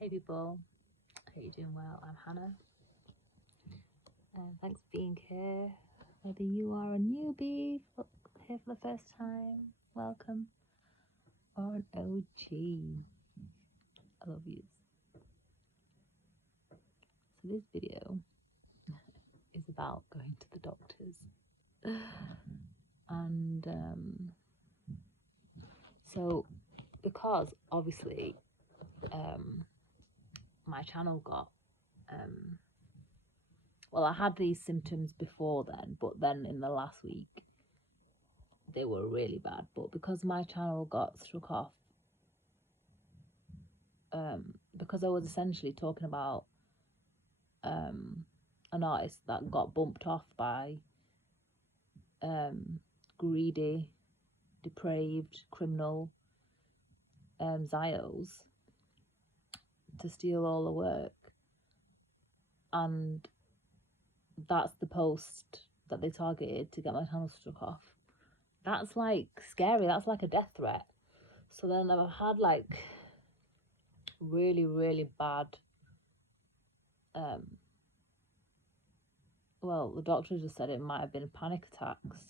Hey people, hope you're doing well. I'm Hannah. Thanks for being here. Whether you are a newbie here for the first time, welcome, or an OG, I love you. So this video is about going to the doctors, and so because obviously my channel got well, I had these symptoms before then, but then in the last week they were really bad. But because my channel got struck off, because I was essentially talking about an artist that got bumped off by greedy, depraved, criminal Zios to steal all the work, and that's the post that they targeted to get my channel struck off. That's like scary. That's like a death threat. So then I've had like really bad well, the doctor just said it might have been panic attacks,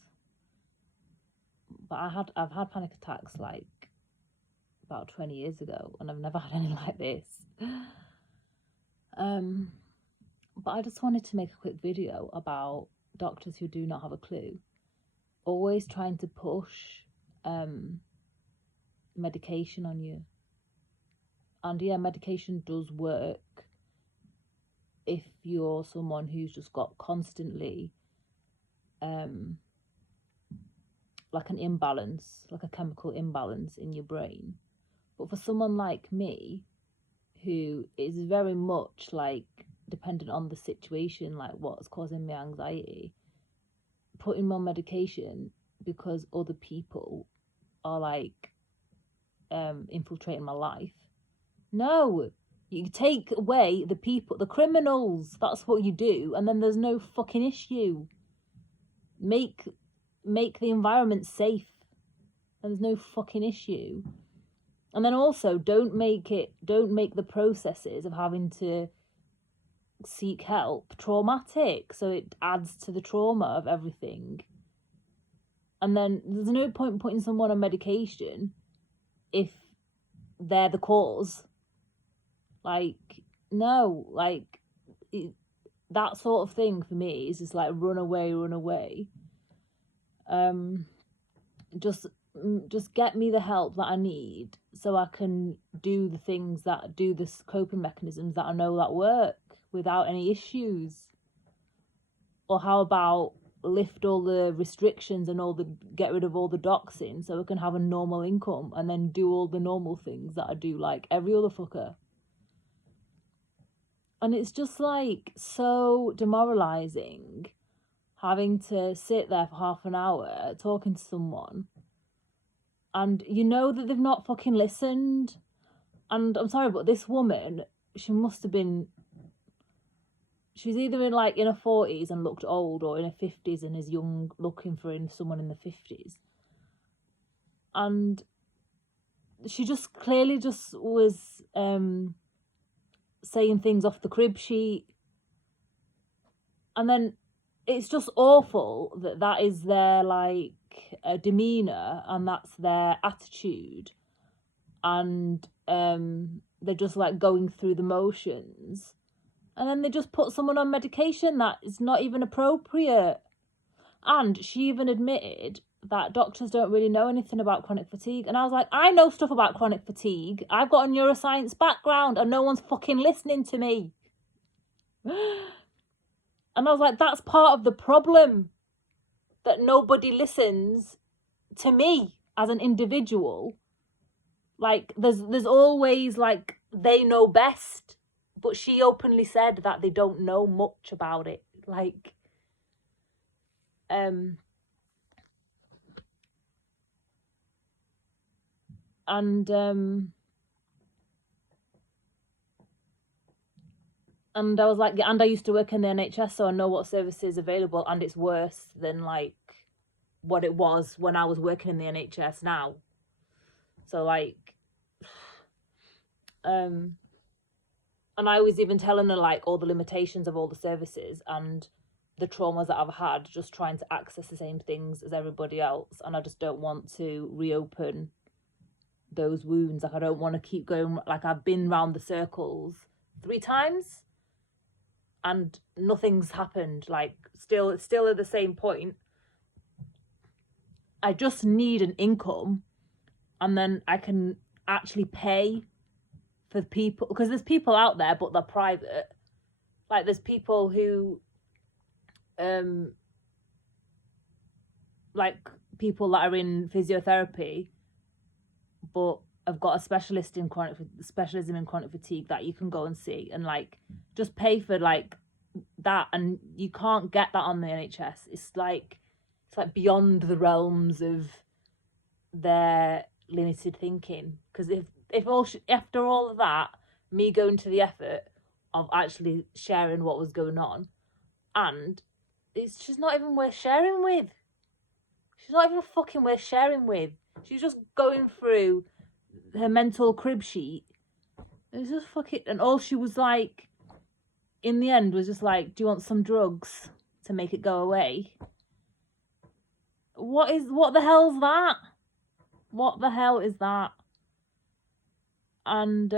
but I've had panic attacks like about 20 years ago, and I've never had any like this. But I just wanted to make a quick video about doctors who do not have a clue, always trying to push medication on you. And yeah, medication does work if you're someone who's just got constantly like an imbalance, like a chemical imbalance in your brain. But for someone like me, who is very much like dependent on the situation, like what's causing me anxiety, putting more medication because other people are like infiltrating my life. No, you take away the people, the criminals. That's what you do, and then there's no fucking issue. Make the environment safe, and there's no fucking issue. And then also don't make the processes of having to seek help traumatic, so it adds to the trauma of everything. And then there's no point putting someone on medication if they're the cause. Like, no, like that sort of thing for me is just like run away. Just get me the help that I need so I can do the things that do the coping mechanisms that I know that work without any issues. Or how about lift all the restrictions and get rid of all the doxing so I can have a normal income and then do all the normal things that I do like every other fucker. And it's just like so demoralizing having to sit there for half an hour talking to someone and you know that they've not fucking listened. And I'm sorry, but this woman, she was either in her 40s and looked old, or in her 50s and is young, looking for someone in the 50s. And she just clearly just was saying things off the crib sheet. And then it's just awful that is their like demeanour, and that's their attitude, and they're just like going through the motions, and then they just put someone on medication that is not even appropriate. And she even admitted that doctors don't really know anything about chronic fatigue. And I was like, I know stuff about chronic fatigue. I've got a neuroscience background and no one's fucking listening to me. And I was like, that's part of the problem, that nobody listens to me as an individual. Like, there's always like, they know best, but she openly said that they don't know much about it. Like, and I was like, and I used to work in the NHS, so I know what service is available, and it's worse than like what it was when I was working in the NHS now. So like, And I was even telling her like all the limitations of all the services and the traumas that I've had, just trying to access the same things as everybody else. And I just don't want to reopen those wounds. Like, I don't want to keep going. Like, I've been round the circles 3 times and nothing's happened. Like, still at the same point. I just need an income, and then I can actually pay for people, because there's people out there, but they're private. Like, there's people who like people that are in physiotherapy but have got a specialism in chronic fatigue that you can go and see, and like just pay for like that, and you can't get that on the NHS. It's like beyond the realms of their limited thinking, because after all of that, me going to the effort of actually sharing what was going on, and she's not even worth sharing with. She's not even fucking worth sharing with. She's just going through her mental crib sheet. It was just fucking, and all she was like, in the end, was just like, "Do you want some drugs to make it go away?" What the hell's that? What the hell is that? And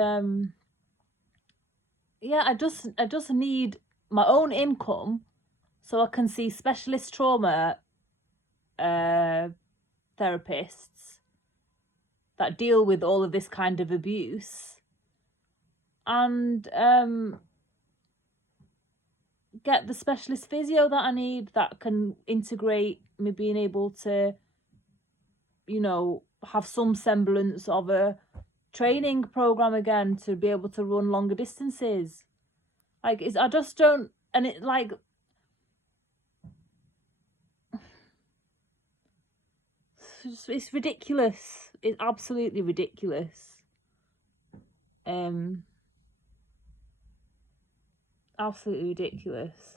yeah, I just need my own income so I can see specialist trauma therapists that deal with all of this kind of abuse, and get the specialist physio that I need, that can integrate me being able to, you know, have some semblance of a training program again to be able to run longer distances. Like, I just don't, and it like, it's ridiculous. It's absolutely ridiculous. Absolutely ridiculous.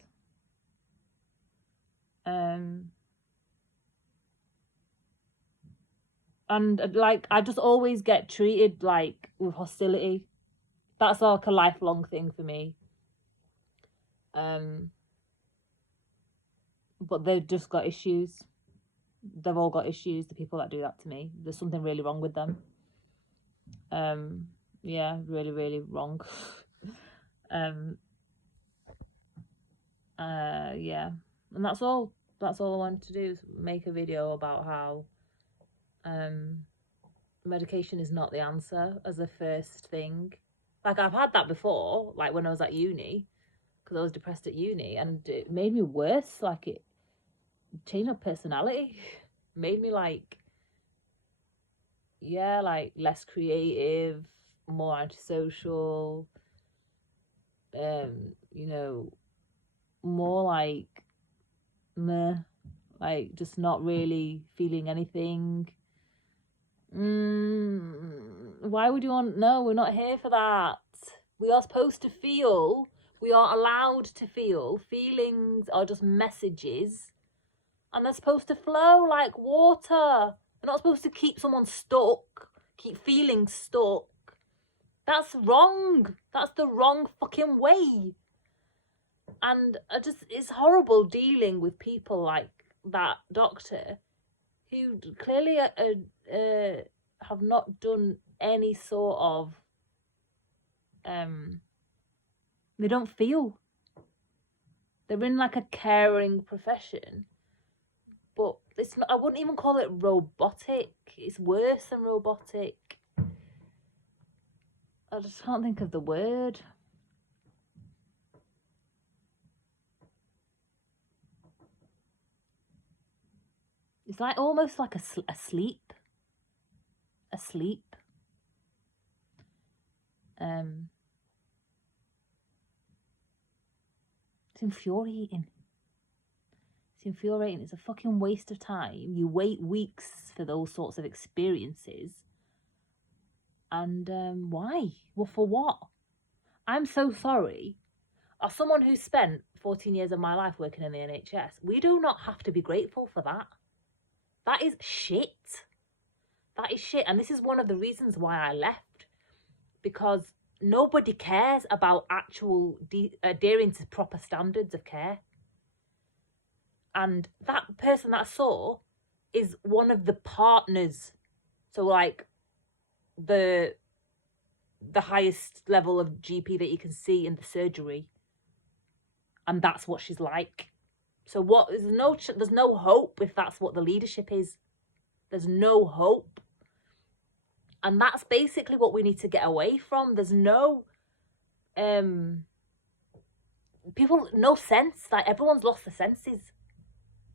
And like, I just always get treated like with hostility. That's like a lifelong thing for me. But they've just got issues. They've all got issues, the people that do that to me. There's something really wrong with them. Yeah, really, really wrong. Yeah, and that's all I wanted to do, is make a video about how medication is not the answer as a first thing. Like, I've had that before, like when I was at uni, because I was depressed at uni, and it made me worse. Like, it changed my personality, made me like, yeah, like less creative, more antisocial, you know, more like meh, like just not really feeling anything. Why would you want? No, we're not here for that. We are supposed to feel. We are allowed to feel. Feelings are just messages, and they're supposed to flow like water. They're not supposed to keep someone stuck, keep feeling stuck. That's wrong. That's the wrong fucking way. And it's horrible dealing with people like that doctor, who clearly have not done any sort of, they don't feel. They're in like a caring profession, but it's not, I wouldn't even call it robotic. It's worse than robotic. I just can't think of the word. It's like almost like asleep. It's infuriating. It's a fucking waste of time. You wait weeks for those sorts of experiences. And why? Well, for what? I'm so sorry. As someone who spent 14 years of my life working in the NHS, we do not have to be grateful for that. That is shit. That is shit. And this is one of the reasons why I left. Because nobody cares about actual adhering to proper standards of care. And that person that I saw is one of the partners. So like the highest level of GP that you can see in the surgery. And that's what she's like. So there's no hope if that's what the leadership is. There's no hope. And that's basically what we need to get away from. There's no people, no sense. Like, everyone's lost their senses.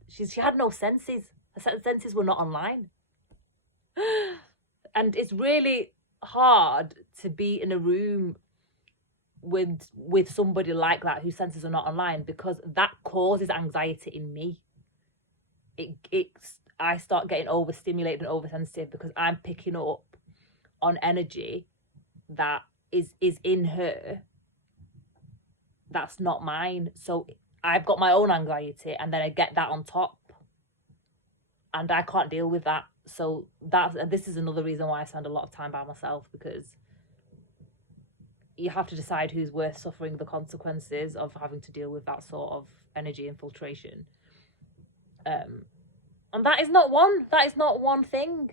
She had no senses. Her senses were not online. And it's really hard to be in a room with somebody like that whose senses are not online, because that causes anxiety in me. I start getting overstimulated and oversensitive because I'm picking up on energy that is in her that's not mine. So I've got my own anxiety, and then I get that on top, and I can't deal with that. So this is another reason why I spend a lot of time by myself, because you have to decide who's worth suffering the consequences of having to deal with that sort of energy infiltration. And that is not one thing.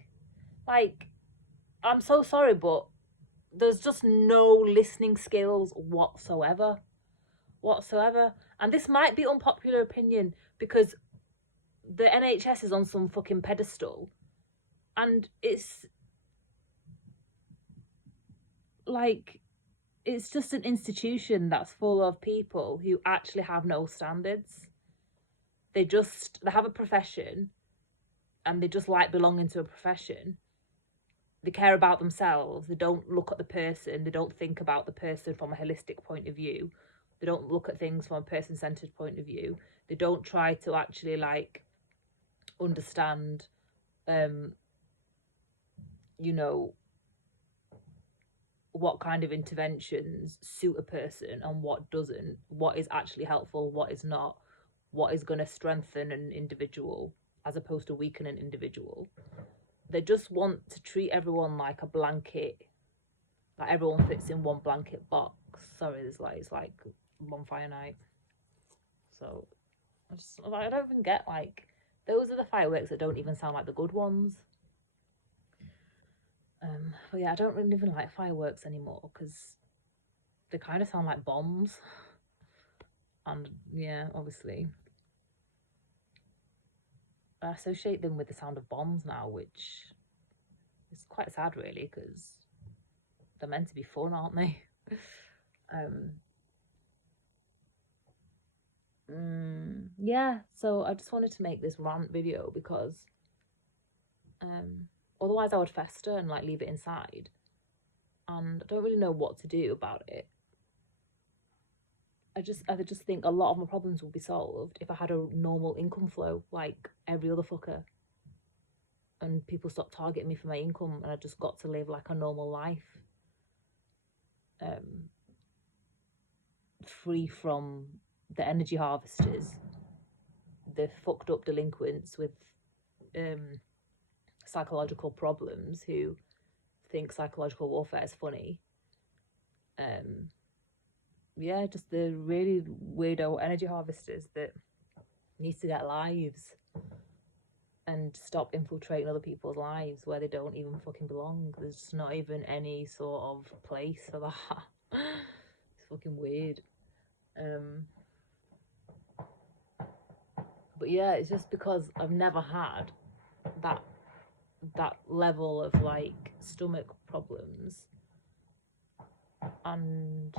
Like, I'm so sorry, but there's just no listening skills whatsoever. And this might be unpopular opinion, because the NHS is on some fucking pedestal, and it's like, it's just an institution that's full of people who actually have no standards. They have a profession, and they just like belonging to a profession. They care about themselves. They don't look at the person. They don't think about the person from a holistic point of view. They don't look at things from a person-centered point of view. They don't try to actually like understand, what kind of interventions suit a person and what doesn't, what is actually helpful, what is not, what is going to strengthen an individual as opposed to weaken an individual. They just want to treat everyone like a blanket, like everyone fits in one blanket box. Sorry, it's like bonfire night. So I don't even get, like, those are the fireworks that don't even sound like the good ones. But yeah, I don't really even like fireworks anymore, because they kind of sound like bombs. And yeah, obviously I associate them with the sound of bombs now, which is quite sad, really, because they're meant to be fun, aren't they? Yeah, so I just wanted to make this rant video, because otherwise I would fester and like leave it inside, and I don't really know what to do about it. I just think a lot of my problems would be solved if I had a normal income flow like every other fucker, and people stopped targeting me for my income, and I just got to live like a normal life, free from the energy harvesters, the fucked up delinquents with psychological problems who think psychological warfare is funny. Yeah, just the really weirdo energy harvesters that need to get lives and stop infiltrating other people's lives where they don't even fucking belong. There's just not even any sort of place for that. It's fucking weird. But yeah, it's just because I've never had that level of like stomach problems and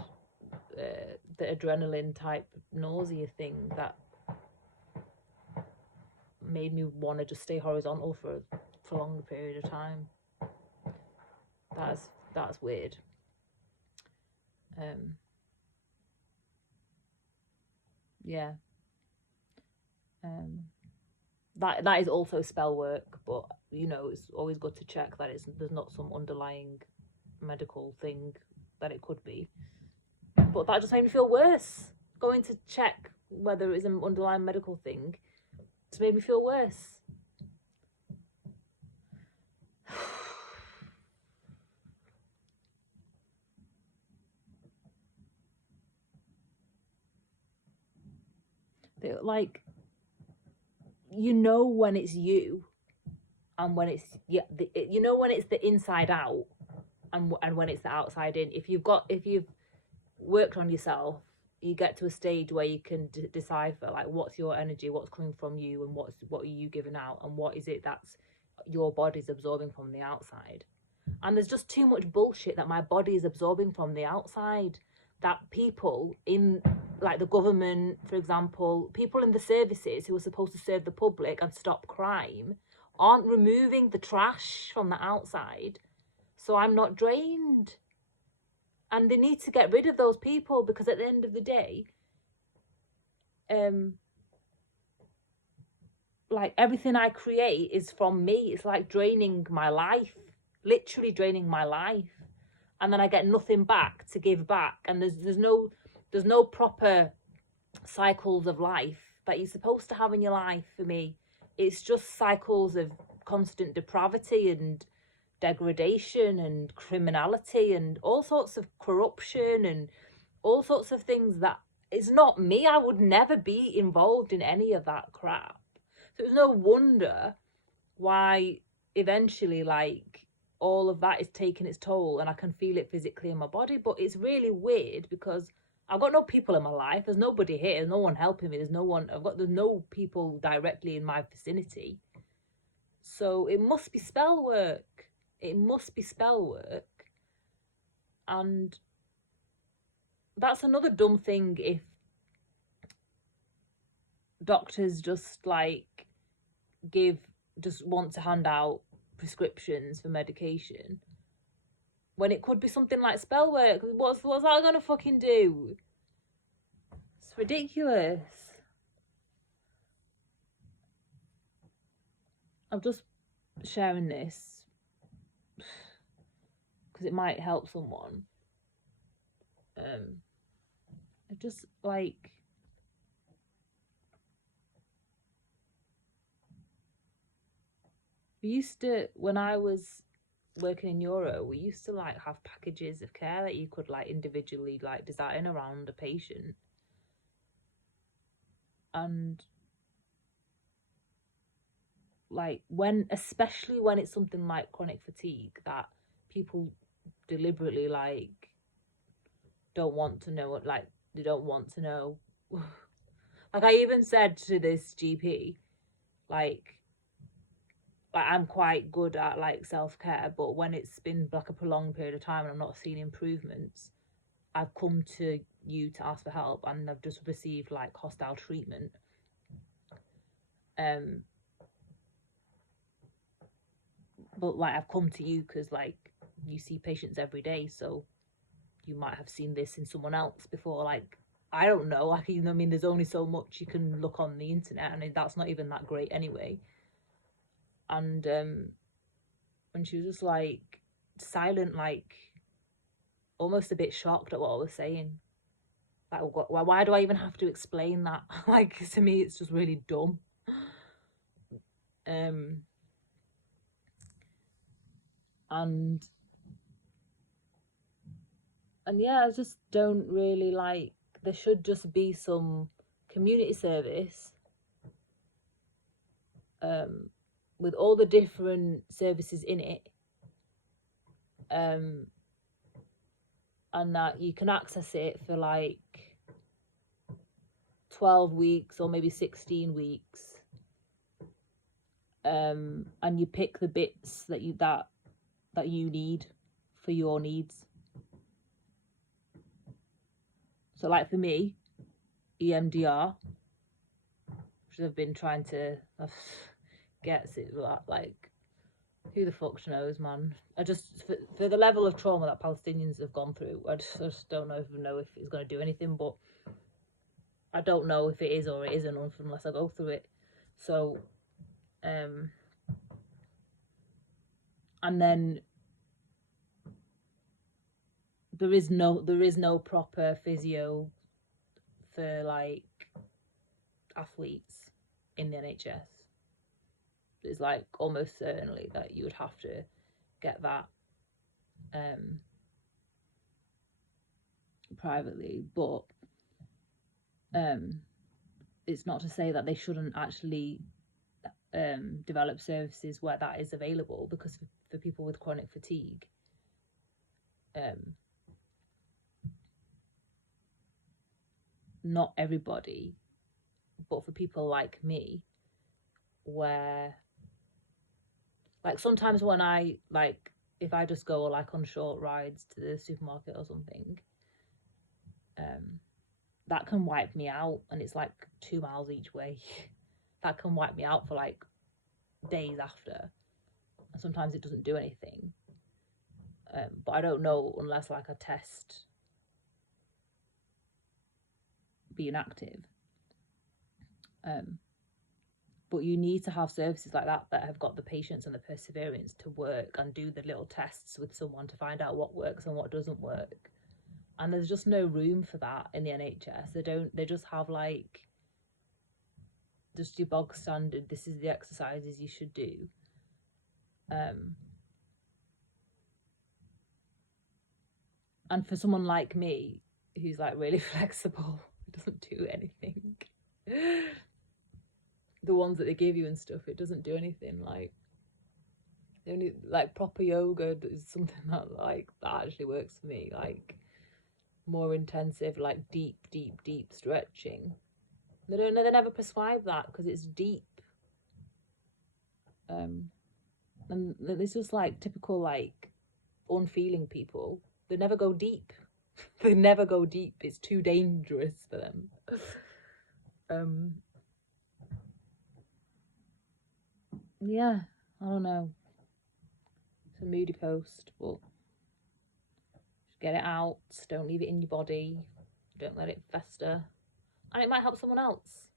the adrenaline type nausea thing that made me want to just stay horizontal for a longer period of time. That's weird. Yeah. That is also spell work, but it's always good to check that there's not some underlying medical thing that it could be. But that just made me feel worse. Going to check whether it's an underlying medical thing just made me feel worse. like, you know when it's you and when it's you know when it's the inside out and when it's the outside in. If you've worked on yourself, you get to a stage where you can decipher like what's your energy, what's coming from you, and what are you giving out, and what is it that's your body's absorbing from the outside. And there's just too much bullshit that my body is absorbing from the outside, that people in like the government, for example, people in the services who are supposed to serve the public and stop crime aren't removing the trash from the outside, so I'm not drained. And they need to get rid of those people, because at the end of the day, like everything I create is from me. It's like draining my life, literally draining my life, and then I get nothing back to give back. And there's no proper cycles of life that you're supposed to have in your life. For me, it's just cycles of constant depravity and degradation and criminality and all sorts of corruption and all sorts of things that it's not me. I would never be involved in any of that crap. So it's no wonder why eventually like all of that is taking its toll, and I can feel it physically in my body. But it's really weird because I've got no people in my life. There's nobody here. There's no one helping me. There's no people directly in my vicinity. So it must be spell work. It must be spell work. And that's another dumb thing if doctors just want to hand out prescriptions for medication when it could be something like spell work. What's that gonna fucking do? It's ridiculous. I'm just sharing this because it might help someone. Just like, we used to, when I was working in Euro, we used to like have packages of care that you could like individually like design around a patient. And like especially when it's something like chronic fatigue that people deliberately like don't want to know, like they don't want to know. Like I even said to this GP, like I'm quite good at like self-care, but when it's been like a prolonged period of time and I'm not seeing improvements, I've come to you to ask for help, and I've just received like hostile treatment. But like I've come to you because like you see patients every day, so you might have seen this in someone else before. Like I don't know, like, you know, I mean, there's only so much you can look on the internet, and that's not even that great anyway. And she was just like silent, like almost a bit shocked at what I was saying. Like, why do I even have to explain that? Like, to me, it's just really dumb. And yeah, I just don't really like, there should just be some community service with all the different services in it, and that you can access it for like 12 weeks or maybe 16 weeks, and you pick the bits that you need for your needs. So like for me, EMDR, which I've been trying to get, like, who the fuck knows, man. I just, for the level of trauma that Palestinians have gone through, I just don't even know if it's going to do anything. But I don't know if it is or it isn't unless I go through it. So and then there is no proper physio for like athletes in the NHS. It's like almost certainly that you would have to get that privately. But it's not to say that they shouldn't actually develop services where that is available, because for people with chronic fatigue, not everybody, but for people like me, where like sometimes when I like, if I just go like on short rides to the supermarket or something, that can wipe me out, and it's like 2 miles each way. That can wipe me out for like days after, and sometimes it doesn't do anything. But I don't know unless like I test being active. But you need to have services like that have got the patience and the perseverance to work and do the little tests with someone to find out what works and what doesn't work. And there's just no room for that in the NHS. They just have like just your bog standard, this is the exercises you should do. And for someone like me, who's like really flexible, it doesn't do anything. The ones that they give you and stuff, it doesn't do anything. Like, the only like proper yoga is something that actually works for me. Like more intensive, like deep stretching. They never prescribe that because it's deep. And it's just like typical like unfeeling people. They never go deep. They never go deep. It's too dangerous for them. Yeah, I don't know. It's a moody post, but just get it out. Don't leave it in your body. Don't let it fester. And it might help someone else.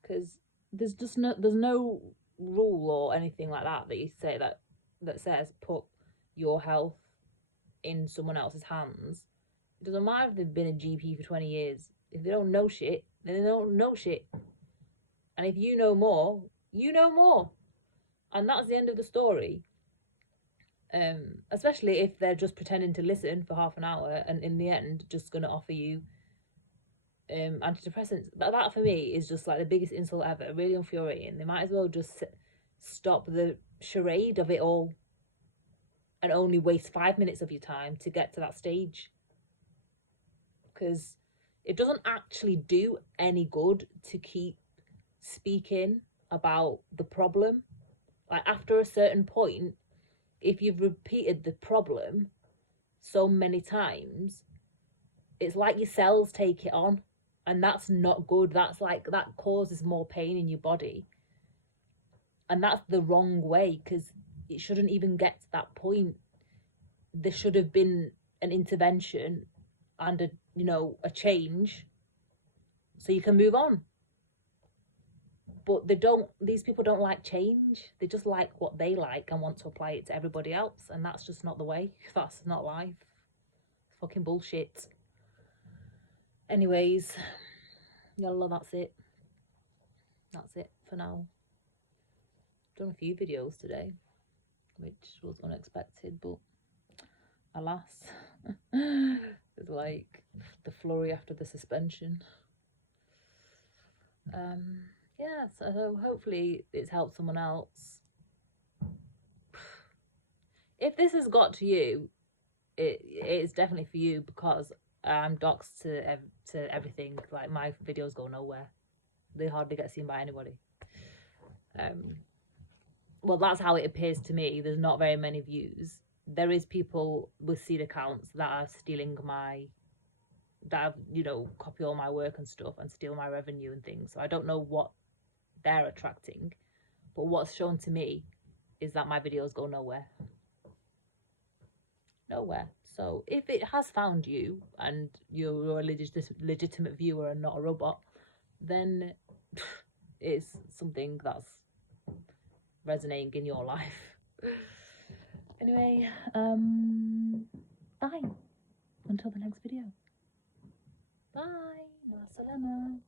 Because there's no rule or anything like that you say that says put your health in someone else's hands. It doesn't matter if they've been a GP for 20 years. If they don't know shit, then they don't know shit. And if you know more, you know more. And that's the end of the story. Especially if they're just pretending to listen for half an hour and in the end just going to offer you antidepressants. That for me is just like the biggest insult ever. Really infuriating. They might as well just stop the charade of it all and only waste 5 minutes of your time to get to that stage, because it doesn't actually do any good to keep speaking about the problem. Like after a certain point, if you've repeated the problem so many times, it's like your cells take it on, and that's not good. That's like, that causes more pain in your body, and that's the wrong way, because it shouldn't even get to that point. There should have been an intervention and a change so you can move on. But these people don't like change. They just like what they like and want to apply it to everybody else, and that's just not the way. That's not life. It's fucking bullshit. Anyways, yalla, that's it for now. Done a few videos today, which was unexpected, but alas, it's like the flurry after the suspension. Yeah, so hopefully it's helped someone else. If this has got to you, it's definitely for you, because I'm doxed to everything. Like, my videos go nowhere. They hardly get seen by anybody. Well, that's how it appears to me. There's not very many views. There is people with seed accounts that are stealing copy all my work and stuff and steal my revenue and things. So I don't know what they're attracting, but what's shown to me is that my videos go nowhere. So if it has found you and you're a legitimate viewer and not a robot, then it's something that's resonating in your life. Anyway, bye until the next video. Bye. Ma salama.